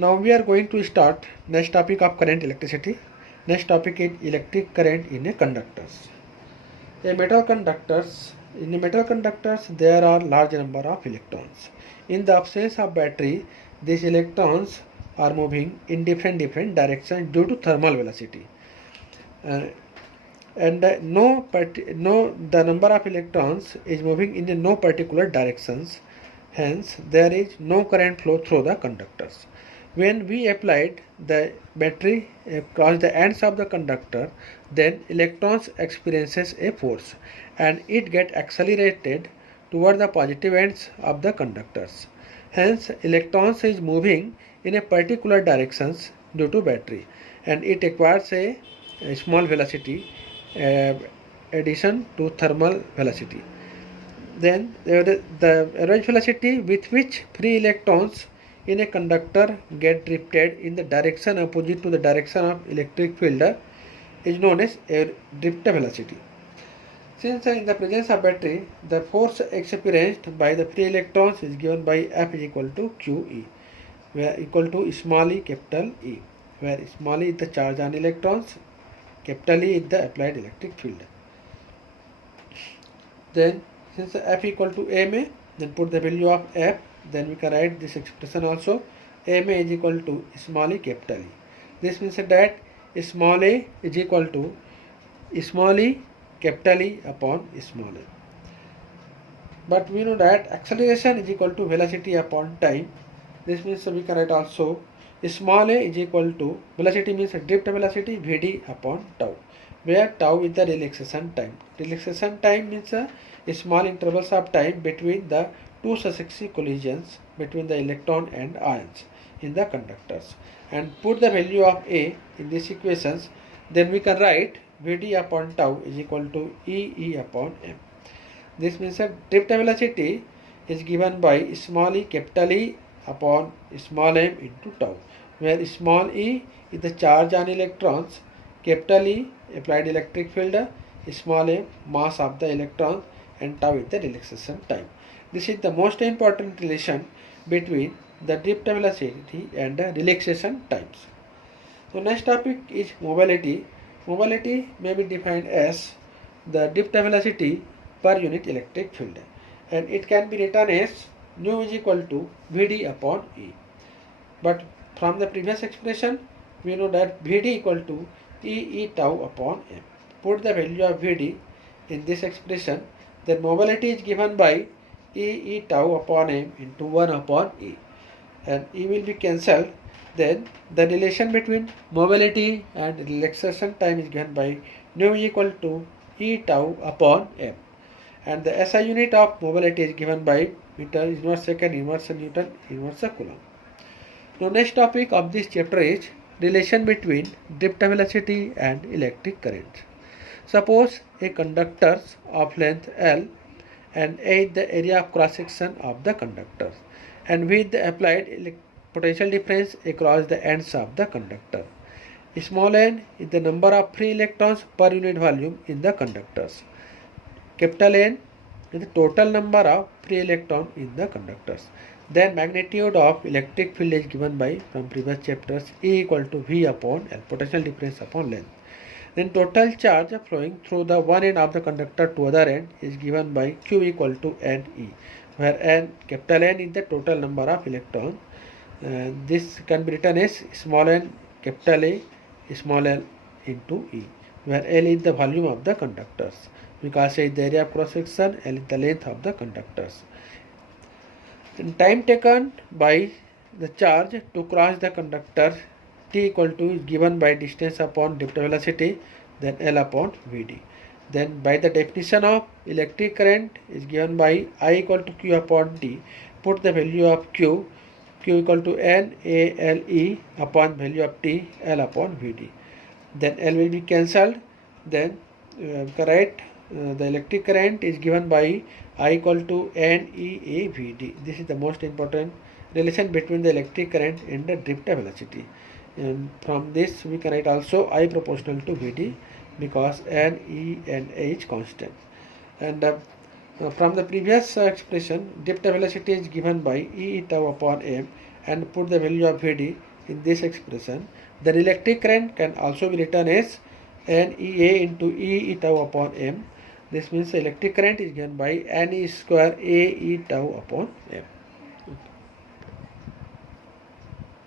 Now we are going to start next topic of current electricity. Next topic is electric current in a conductors. In metal conductors there are large number of electrons. In the absence of battery, these electrons are moving in different directions due to thermal velocity. The number of electrons is moving in no particular directions. Hence, there is no current flow through the conductors. When we applied the battery across the ends of the conductor, then electrons experiences a force and it get accelerated toward the positive ends of the conductors. Hence, electrons is moving in a particular directions due to battery, and it acquires a small velocity addition to thermal velocity. Then the average velocity with which free electrons in a conductor get drifted in the direction opposite to the direction of electric field is known as a drift velocity. Since in the presence of battery, the force experienced by the free electrons is given by F is equal to QE, where equal to small e capital E, where small e is the charge on electrons, capital E is the applied electric field. Then since F equal to ma, then put the value of F, then we can write this expression also. Ma is equal to small e capital E. This means that small a is equal to small e capital E upon small a. But we know that acceleration is equal to velocity upon time. This means we can write also small a is equal to, velocity means drift velocity, Vd upon tau, where tau is the relaxation time. Relaxation time means small intervals of time between the two successive collisions between the electron and ions in the conductors. And put the value of A in these equations, then we can write Vd upon tau is equal to E upon m. This means that drift velocity is given by small e capital E upon small m into tau, where small e is the charge on electrons, capital E applied electric field, small m mass of the electrons, and tau is the relaxation time. This is the most important relation between the drift velocity and the relaxation times. So next topic is mobility. Mobility may be defined as the drift velocity per unit electric field, and it can be written as nu is equal to Vd upon E. But from the previous expression, we know that Vd equal to E tau upon m. Put the value of Vd in this expression, then mobility is given by E tau upon m into 1 upon E, and E will be cancelled. Then the relation between mobility and relaxation time is given by nu is equal to E tau upon m, and the SI unit of mobility is given by meter inverse second, inverse Newton, inverse Coulomb. Now next topic of this chapter is relation between drift velocity and electric current. Suppose a conductor of length L and A is the area of cross section of the conductor, and with the applied potential difference across the ends of the conductor. Small n is the number of free electrons per unit volume in the conductors. Capital N is the total number of free electrons in the conductors. Then magnitude of electric field is given by, from previous chapters, E equal to V upon L, potential difference upon length. Then total charge flowing through the one end of the conductor to other end is given by Q equal to Ne, where N, capital N is the total number of electrons. This can be written as small n capital A small l into E, where L is the volume of the conductors. We can say the area of cross section, L is the length of the conductors. And time taken by the charge to cross the conductor, T equal to is given by distance upon drift velocity, then L upon Vd. Then by the definition of electric current is given by I equal to Q upon T. Put the value of Q equal to NALE upon value of T, L upon Vd. Then L will be cancelled. Then write the electric current is given by I equal to NEAVD. This is the most important relation between the electric current and the drift velocity. And from this we can write also I proportional to Vd, because N, E and A is constant. And from the previous expression, drift velocity is given by E tau upon m, and put the value of Vd in this expression, then electric current can also be written as NEA into E tau upon M. This means electric current is given by NE square A E tau upon M.